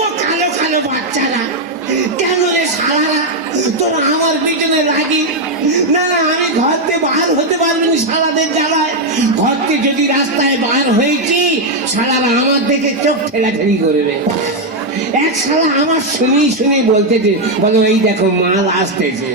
ও কালো কালো বাচ্চারা কেন রে শালারা তোরা আমার পিছনে লাগি? না না, আমি ঘর থেকে বার হতে পারবিনি শালাদের জ্বালায়। ঘর থেকে যদি রাস্তায় বার হয়েছি, শালারা আমার দেখে চোখ ঠেলাঠেলি করবে। এক শালা আমার শুনি বলতেছে, বলো এই দেখো মাল আসতেছে।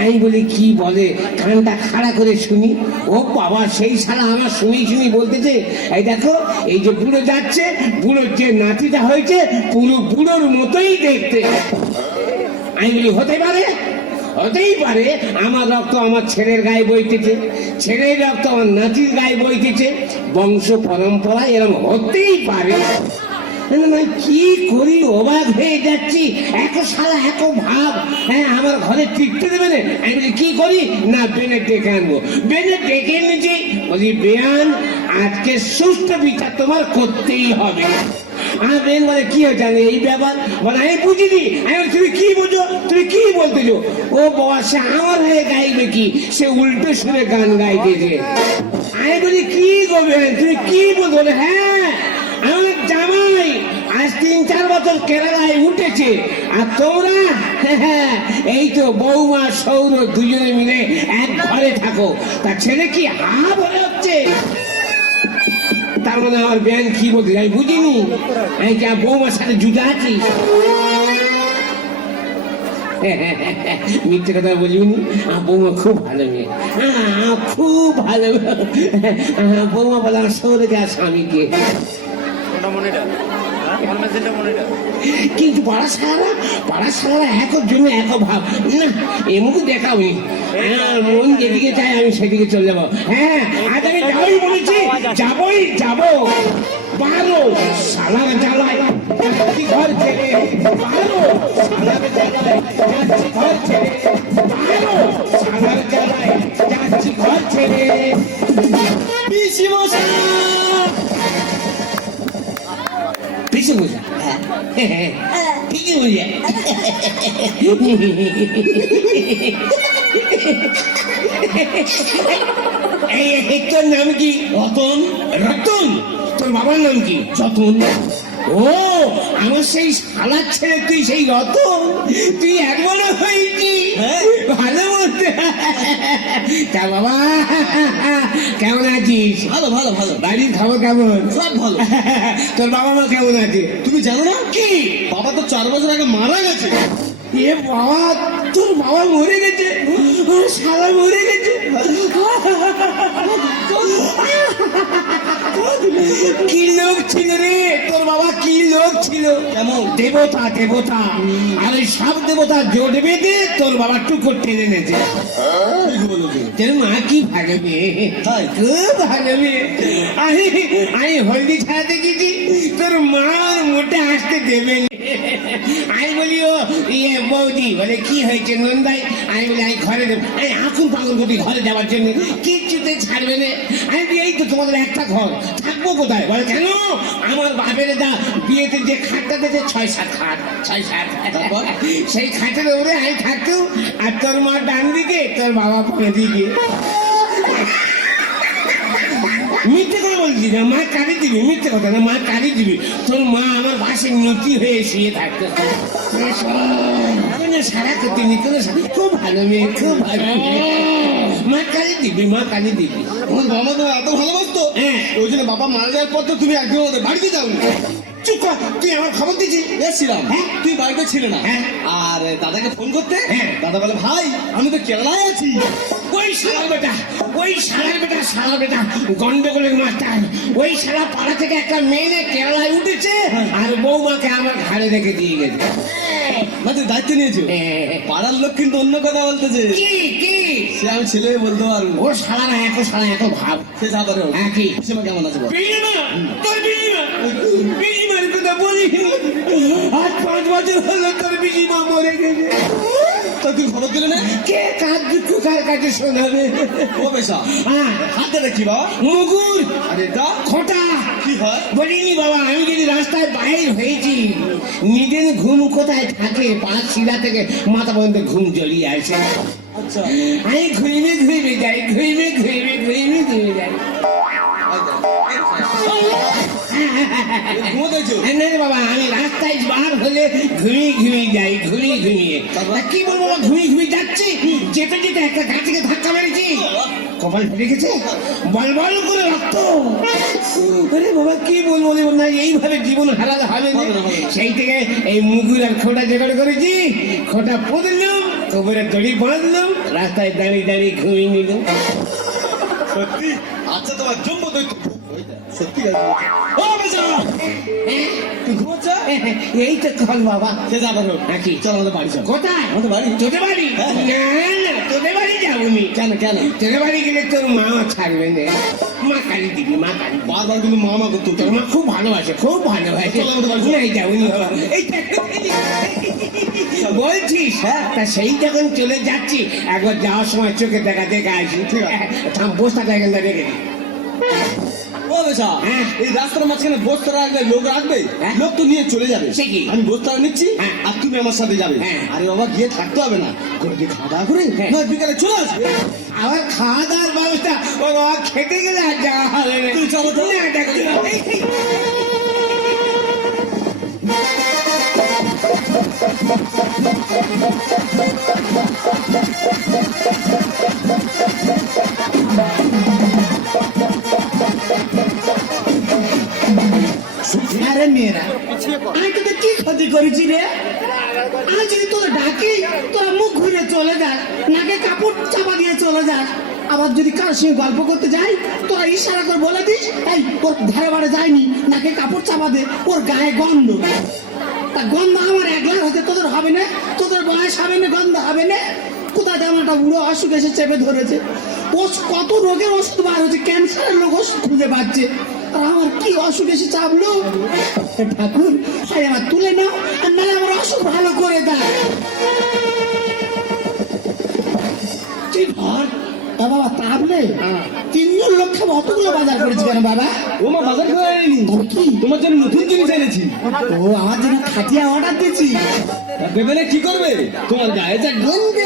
আমি বলি কি বলে, কানটা খাড়া করে শুনি। ও বাবা, সেই শালা আমার শুনি বলতেছে, এই দেখো এই যে বুড়ো যাচ্ছে, বুড়োর যে নাতিটা হয়েছে পুরো বুড়োর মতোই দেখতে। আমি বলি হতেই পারে, আমার রক্ত আমার ছেলের গায়ে বইতেছে, ছেলের রক্ত আমার নাতির গায়ে বইতেছে, বংশ পরম্পরা এরকম হতেই পারে। কি করি, অবাক হয়ে যাচ্ছি। এত শালা এত ভাব, হ্যাঁ আমার ঘরে টিকতে দেবে না। আমি বলি কি করি, না বেনে ডেকে আনবো। বেনে ডেকে এনেছি, বলি বেয়ান আজকে সুস্থ বিচার তোমার করতেই হবে। আমার বেন বলে কি হয়েছে এই ব্যাপার, বলে আমি বুঝিনি। আমি বলি তুমি কি বুঝো, তুমি কি বলতেছো? ও বাবা, সে আমার হয়ে গাইবে কি, সে উল্টো সুরে গান গাইতেছে। আমি বলি কি করবে, তুমি কি বলছো? হ্যাঁ আমার জামাই আজ 3-4 বছর কেরালায় উঠেছে, আর তোমরা এই তো বৌমা সৌর দুজনে মিলে এক ঘরে থাকো। তার ছেলে কি হা বলে হচ্ছে? তার মানে আমার ব্যান কি বলতে আমি বুঝিনি। আমি কি বৌমার সাথে জুতা আছি? মিথ্যে কথা বলিনি। বৌমা খুব ভালো মেয়ে, খুব ভালো। বৌমা বলে আমার সৌরে যা স্বামীকে। কিন্তু পাড়া সারা একর জন্য এক ভাব না, এমুকু দেখাবি। মন যেদিকে চাই আমি সেদিকে চলে যাবো। হ্যাঁ আজ আমি যাবই বলেছি, যাবো। 12 সালার জ্বালায় যাচ্ছি ঘর ছেড়ে, 12 সালার জ্বালায় যাচ্ছি ঘর ছেড়ে, 12 সালার জ্বালায় যাচ্ছি ঘর ছেড়ে। পিসি মশাই, পিসি মশাই, ঠিকই বুঝে। তোর নাম কি? রতন। তোর বাবার নাম কি? যতন। ও আমার সেই শালার ছেলে, তুই সেই রতন, তুই একবারও হয়েছি ভালো মতো। তা বাবা কেমন আছিস? ভালো। বাড়ির খবর কেমন? সব ভালো। তোর বাবা মা কেমন আছে? তুমি জানো না কি? বাবা তো 4 বছর আগে মারা গেছে। এ বাবা, তোর বাবা মরে গেছে? শালা মরে গেছে? কি লোক ছিল রে তোর বাবা, কি লোক ছিল? কেমন? দেবতা। আর ওই সব দেবতা জোট বেঁধে তোর বাবা টুকর টেনে নেছে। তোর মা কি ভালো মেয়ে, খুব ভালো মেয়ে। আমি হলদি ছাড়াতে গেছি, তোর মা মোটে আসতে দেবে। আমি বলি ও বৌদি, বলে কি হয়েছে নন্দাই? আমি বলি আমি ঘরে দেবো। আমি আকুল পাগল করি ঘরে যাওয়ার জন্য, কিচ্ছুতে ছাড়বে না। আমি বলি এই তো তোমাদের একটা ঘর, থাকবো কোথায়? বলে কেন, আমার বাপের দা বিয়েতে যে খাটটা দিয়েছে 6-7 খাট, 6-7, সেই খাটের ওপরে আমি থাকতেও, আর তোর মা ডান দিকে, তোর বাবা বাঁ দিকে। মিথ্যে করে বলছি না, মা কালি দিবি, মিথ্যে কথা না, মা কালি দিবি। তোর মা আমার পাশে নতি হয়ে শুয়ে থাকতো, সারা করতে নিত। খুব ভালো মেয়ে, খুব ভালো। মা কালি দিবি। আমার বাবা তো এত ভালোবাসতো, ওই জন্য বাবা মারা যাওয়ার পর তো তুমি একদিন ওদের বাড়িতে যাওনি। চুপ কর, তুই আমার খবর দিচ্ছিস? এসেছিলাম, তুই বাড়িতে ছিলে না। আর দাদাকে ফোন করতে, দাদা বলে ভাই আমি তো কেরালায় আছি। ওই শালার বেটা গন্ডগোলের মাস্টার। ওই শালা পাড়া থেকে একটা মেয়ে কেরালায় উঠেছে, আর বৌমাকে আমার ঘাড়ে রেখে দিয়ে গেছে। না তুই দায়িত্ব নিয়েছো? পাড়ার লোক কিন্তু অন্য কথা বলতেছে। কি? সে আমি ছেলে বলতে পারবো। ও শালা এত ভাব। সে যা করে কি পিসিমা কেমন আছে? বিজিমার কথা বলিনি, আজ 5 বছর হলো তোর বিজিমা মরে গেছে। তা তুই খবর দিলে না? কে কার দুঃখ কার কাছে শোনাবে? ও বেশা হাতে দেখি বাবা। মুগুর আরে তা খোটা কি হয়? বলিনি বাবা, আমি যদি রাস্তায় বাইর হয়েছি, নিজের ঘুম কোথায় থাকে, পা শিরা থেকে মাথা পর্যন্ত ঘুম জ্বলিয়ে আসে। আচ্ছা আমি ঘুরিয়ে যাই। ঘুমোতেছো? না রে বাবা, আমি রাস্তায় বার হলে ঘুমিয়ে যাই, ঘুমিয়ে। তা কি বলবো বাবা, ঘুমিয়ে যাচ্ছি, যেতে যেতে একটা গাছকে ধাক্কা মেরেছি, কপাল ফেটে গেছে, বল বল করে রক্ত। আরে বাবা কি বলবো না, এইভাবে জীবন হারাতে হবে না। সেই থেকে এই মুগুর আর খোটা জোগাড় করেছি, খোটা পুঁতলাম, কবরে দড়ি বাঁধলাম, রাস্তায় দাঁড়িয়ে দাঁড়িয়ে ঘুমিয়ে নিলাম। সত্যি? আচ্ছা, তোমার জম্ব দৈত্য সত্যি আছে। ও বেজা, তুই ঘুমোচ্ছ? এই তো কল বাবা। সে যাবার হোক, কি? চল আমাদের বাড়ি চল। কোথায়? আমাদের বাড়ি। তোদের বাড়ি? হ্যাঁ। না না, তোদের বাড়ি যাবনি। কেন কেন? তোদের বাড়ি গেলে তোর মা ছাড়বে না। মা কালী দিবি, মা কালী। বারবার কিন্তু মামা করতো। তোর মা খুব ভালোবাসে, খুব ভালোবাসে। চল আমাদের বাড়ি। না, যাবনি বাবা। এই দেখ, বলছিস? হ্যাঁ। তা সেই যখন চলে যাচ্ছি, একবার যাওয়ার সময় চোখে দেখা দেখে আসি। ঠিক আছে। থাম, বস্তাটা এখানটা রেখে দিই। ও বেশা, হ্যাঁ। এই রাস্তার মাঝখানে বস্তা রাখলে লোক রাখবে? হ্যাঁ। লোক তো নিয়ে চলে যাবে। সে কি? আমি বস্তা নিচ্ছি, হ্যাঁ। আর তুমি আমার সাথে যাবে। হ্যাঁ। আরে বাবা, গিয়ে থাকতে হবে না, করে দিয়ে খাওয়া দাওয়া করে হ্যাঁ। না বিকালে চলে আসবে। আবার খাওয়া দাওয়ার ব্যবস্থা ও বাবা, খেতে গেলে আর যাওয়া হবে না। তুই চলো তো। না, দেখো, এই, আরে মেয়েরা, আমি তোদের কি ক্ষতি করেছি রে? আমি যদি তোদের ডাকি, তোরা মুখ ঘুরে চলে যাস, নাকে কাপড় চাপা দিয়ে চলে যাস। আবার যদি কার সঙ্গে গল্প করতে যাই, তোরা ইশারা করে বলে দিস, এই ওর ধারে বাড়ে যায়নি, নাকে কাপড় চাপা দে, ওর গায়ে গন্ধ। তা গন্ধ আমার একলার হতে তোদের হবে না, তোদের বয়স হবে না, গন্ধ হবে না। কোথায় যেমন একটা বুড়ো অসুখ এসে চেপে ধরেছে, ও কত রোগের ওষুধ বার হচ্ছে, ক্যান্সারের লোক ওষুধ খুঁজে পাচ্ছে, আর আমার কি অসুখ এসে চাপলো। ঠাকুর, আরে আমার তুলে নাও, আর নাহলে আমার অসুখ ভালো করে দাও। তুই ধর। তা বাবা, তাহলে 3 জন লোক খাবো, অতগুলো বাজার করেছি কেন বাবা? ও মা, বাজার করে আনিনি, তোর কি? তোমার জন্য নতুন জিনিস এনেছি। ও, আমার জন্য খাটিয়া অর্ডার দিচ্ছি। তা দেবে না, কি করবে? তোমার গায়ে যা গন্ধ।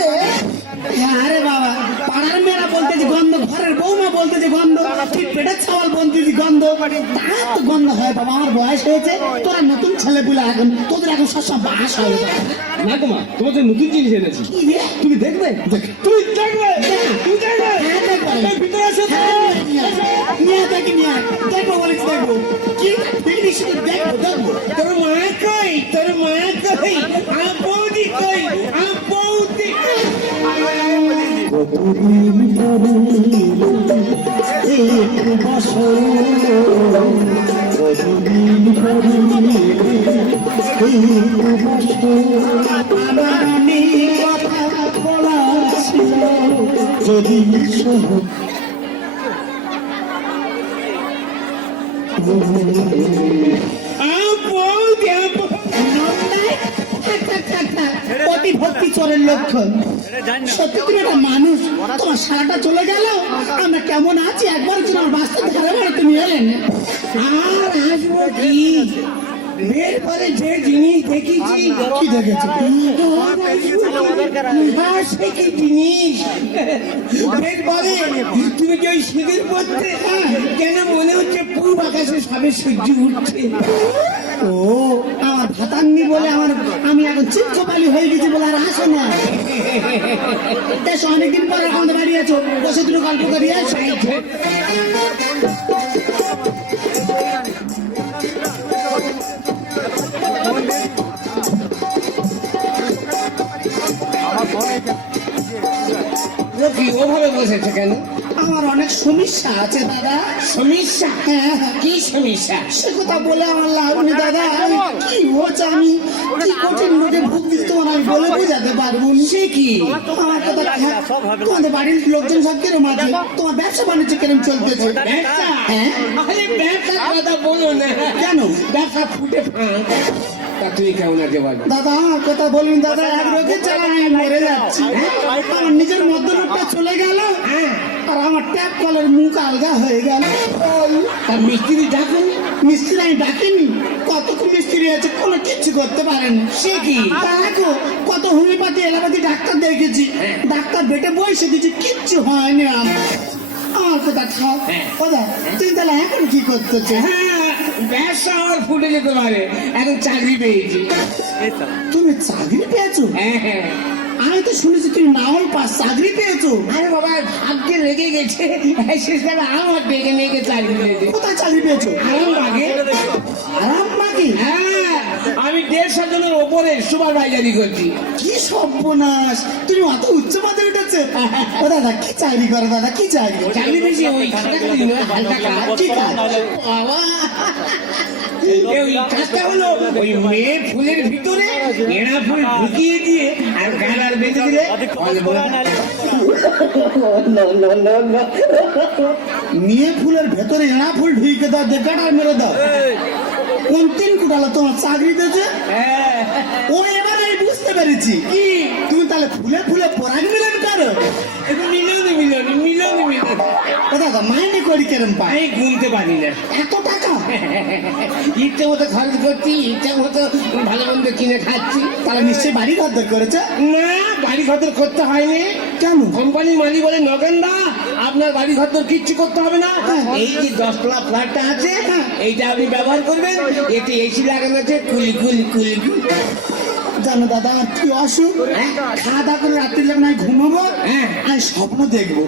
আরে বাবা, পাড়ার মেয়েরা বলতেছি গন্ধ, ঘরের বৌমা বলতেছি গন্ধ, ঠিক পেটের ছাওয়াল বলতেছি গন্ধ, তার তো গন্ধ হয় বাবা। আমার বয়স হয়েছে, তোরা নতুন ছেলে পুলে, এখন তোদের এখন সবসময় বাস হবে। না গো মা, তোমার জন্য নতুন জিনিস এনেছি। কি রে? তুমি দেখবে? তুমি দেখবে? তুমি দেখবে? হ্যাঁ, দেখবো। এই ভিতরে আসো তো। নিয়ে দেখি, নিয়ে দেখবো বলেছি, দেখবো কি দেখবি, শুধু দেখবো দেখবো। তোর মা কই? তোর মা কই? আমার বৌদি কই? আমার বৌদি যদি অতি ভক্তি চোরের লক্ষণ। সত্যি তুমি একটা মানুষ, তোমার সারাটা চলে গেল, আমরা কেমন আছি একবার যদি আমার বাস্তব ধারে বাড়ে তুমি এলেন। আর আসবো কি, বের করে যে জিনিস দেখেছি। কি দেখেছি? সে কি জিনিস? বের করে তুমি যে ওই সিঁদুর পড়তে, কেন মনে হচ্ছে পূর্ব আকাশে সবে সূর্য উঠছে। ও, আমার ভাতাঙ্গি বলে আমি এখন চিত্রপালি হয়ে গেছি বলে আর আসে না। বেশ অনেকদিন পরে আমাদের বাড়ি আছো, বসে দুটো গল্প করি। কি ওভাবে বসেছে কেন? আমার অনেক সমস্যা আছে দাদা। সমস্যা? হ্যাঁ। কি সমস্যা? সে কথা বলে আমার লাভ নেই দাদা। আমি কি হচ্ছে, আমি কি কঠিন রোগে ভুগছি তোমার আমি বলে বোঝাতে পারবো না। সে কি? আমার কথা, তোমাদের বাড়ির লোকজন সব কিরম আছে? তোমার ব্যবসা বাণিজ্য কিরম চলতেছে? ব্যবসা? হ্যাঁ। ব্যবসার কথা বলো না। কেন? ব্যবসা ফুটে ফাঁক। তা তুই কেমন আছে বল? দাদা আমার কথা বলুন দাদা, এক রোগে চালা আমি মরে যাচ্ছি। আমার নিজের মধ্যলোকটা চলে গেল, আর আমার ট্যাপ কলের মুখ আলগা হয়ে গেল। তার মিস্ত্রি ডাকুন। মিস্ত্রি আমি ডাকিনি, কতক্ষণ মিস্ত্রি আছে কোনো কিচ্ছু করতে পারেন। সে কি? দেখো কত হোমিওপ্যাথি এলোপ্যাথি ডাক্তার দেখেছি, ডাক্তার বেটে বসে দিচ্ছি, কিচ্ছু হয়নি। আমার কথা খাও কথা, তুই তাহলে এখন কি করতেছে? ব্যবসা আমার ফুটে যেতে পারে, এখন চাকরি পেয়েছি। তুমি চাকরি পেয়েছো? হ্যাঁ হ্যাঁ। আমি তো শুনেছি তুমি নাওয়াল পাস, চাকরি পেয়েছো? আরে বাবা ভাগ্যে লেগে গেছে, শেষকালে আমার ডেকে নিয়ে গিয়ে চাকরি পেয়েছে। কোথায় চাকরি পেয়েছো? আরামবাগে। আরামবাগে? হ্যাঁ, আমি 150 জনের ওপরে সুপারভাইজারি করছি। কি সর্বনাশ, তুমি অত উচ্চ পদে উঠেছে? ও দাদা কি চাকরি করো দাদা, কি চাকরি? চাকরি পেয়েছি ওই খাটাখাটি নয়, হালকা কাজ। কি কাজ? বাবা ওই কাজটা হলো ওই মেয়ে ফুলের ভিতরে এড়া ফুল ঢুকিয়ে দিয়ে আর গালার বেঁধে দিলে মেয়ে ফুলের ভেতরে এড়া ফুল ঢুকে দাও, দেখাটা মেরে দাও। কোন তিন কুটালো তোমার চাকরি দিয়েছে? ও এবার আমি বুঝতে পেরেছি। কি তুমি তাহলে ফুলে ফুলে পরাগ মিলন করো? একটু মিলন মিলন মিলন মিলন। ও দাদা মাইনে করি কেরম পাই? আমি গুনতে পারি না, এত টাকা? ইচ্ছে মতো খরচ করছি, ইচ্ছে মতো ভালো মন্দ কিনে খাচ্ছি। তাহলে নিশ্চয়ই বাড়ি ঘর দর করেছে? না, বাড়ি ঘর করতে হয়নি। কেন? কোম্পানির মালিক বলে নগেনদা আপনার বাড়ি ঘর কিচ্ছু করতে হবে না, এই যে 10 তলা ফ্ল্যাটটা আছে এইটা আপনি ব্যবহার করবেন, এতে এসি লাগানো আছে, কুলি কুলি কুলি কুলি। জানো দাদা আমার কি অসুখ, খাওয়া দাওয়া করে রাত্রি যখন আমি ঘুমাবো আমি স্বপ্ন দেখবো,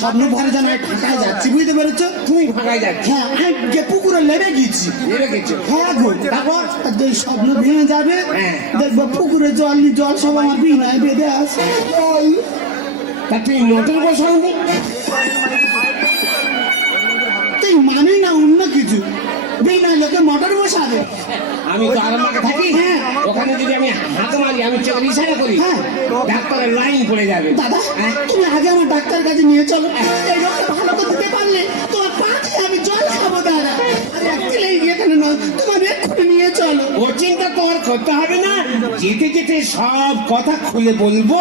স্বপ্ন ভরে যেন আমি ঢাকায় যাচ্ছি, বুঝতে পেরেছো? তুমি ফাঁকায় যাচ্ছি। হ্যাঁ আমি পুকুরে লেবে গেছি। ভেবে গেছো? হ্যাঁ গো, তারপর এই স্বপ্ন ভেঙে যাবে, হ্যাঁ। দেখবো পুকুরে জল সব আমার বিনায় বেঁধে আসে। তা তুমি মোটর বসাওনি? তুই মানি না অন্য কিছু, বিনায় লোকে মোটর বসাবে? আমি তো আরামবাগে থাকি, ওখানে যদি আমি হাত মারি, আমি চোখের ইশারা করি, ডাক্তারের লাইন পড়ে যাবে। দাদা তুমি আগে আমার ডাক্তার কাছে নিয়ে চলো, এই রোগটা ভালো করে দিতে পারলে তোমার পা দিয়ে আমি জল খাবো দাদা। আরে একদিন এখানে নয়, তোমার এক্ষুনি নিয়ে চলো। ও চিন্তা তো আর করতে হবে না, যেতে যেতে সব কথা খুলে বলবো।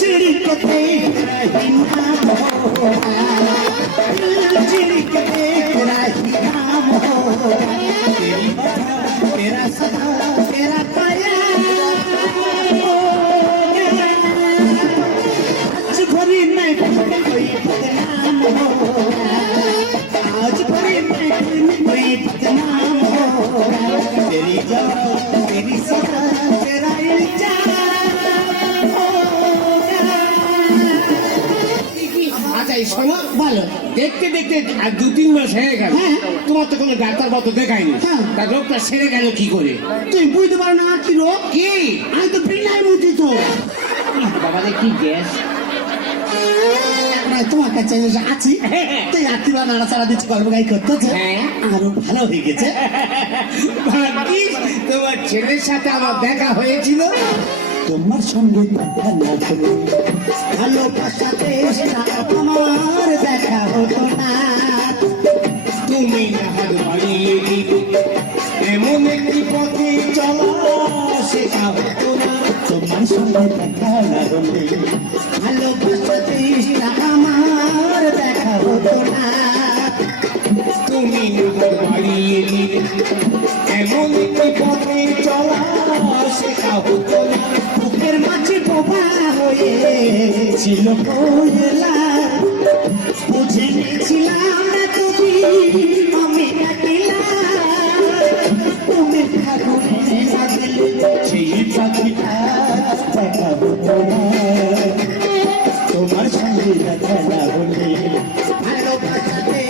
चिड़िक देख रही नाम होगा, चिड़िक देख रही नाम होगा, तेरी वफा तेरा सदा तेरा प्यार होगा, आज भरी मैं कोई बदनाम होगा, आज भरी मैं कोई बदनाम होगा, तेरी जवा तेरी सदा तेरा इल्जाम। আচ্ছা এই শোনো, ভালো দেখতে দেখতে আর 2-3 মাস হয়ে গেল, তোমার তো কোনো ডাক্তার পত্র দেখায়নি, তা রোগটা সেরে গেল কি করে? তুই বুঝতে পারো না কি রোগ? কি? আমি তো বিনায় বুঝি তো। বাবা রে কি গ্যাস! তোমার কাছে আছি, তুই রাত্রিবেলা নাড়াচাড়া দিচ্ছি, গল্প গাই করতেছে, আরো ভালো হয়ে গেছে। ভাগ্যিস তোমার ছেলের সাথে আমার দেখা হয়েছিল। তোমার সঙ্গে দেখা না হলে ভালোবাসাতে আমার দেখা হতো না, তুমি না হাত বাড়িয়ে দিতে এমন একটি পথে চলা শেখা হতো না। তোমার সঙ্গে দেখা না হলে ভালোবাসাতে আমার দেখা হতো না, তুমি না হাত বাড়িয়ে দিতে এমন একটি পথে চলা শেখা হতো না। বুকের মাঝে বোবা হয়ে ছিল কোয়েলা, বুঝে নিয়েছিলাম না তুমি আমি একলা, তুমি ফাগুনে না দিলে সেই পাখিটা দেখা হতো না, তোমার সঙ্গে দেখা না হলে ভালোবাসাতে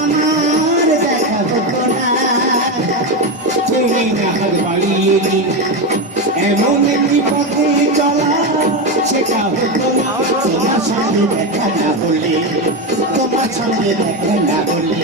আমার দেখা হতো না, তুমি না হাত বাড়িয়ে দিতে এমন একটি পথে চলা শেখা হতো না। তোমার সঙ্গে দেখা না হলে তোমার সঙ্গে দেখা না হলে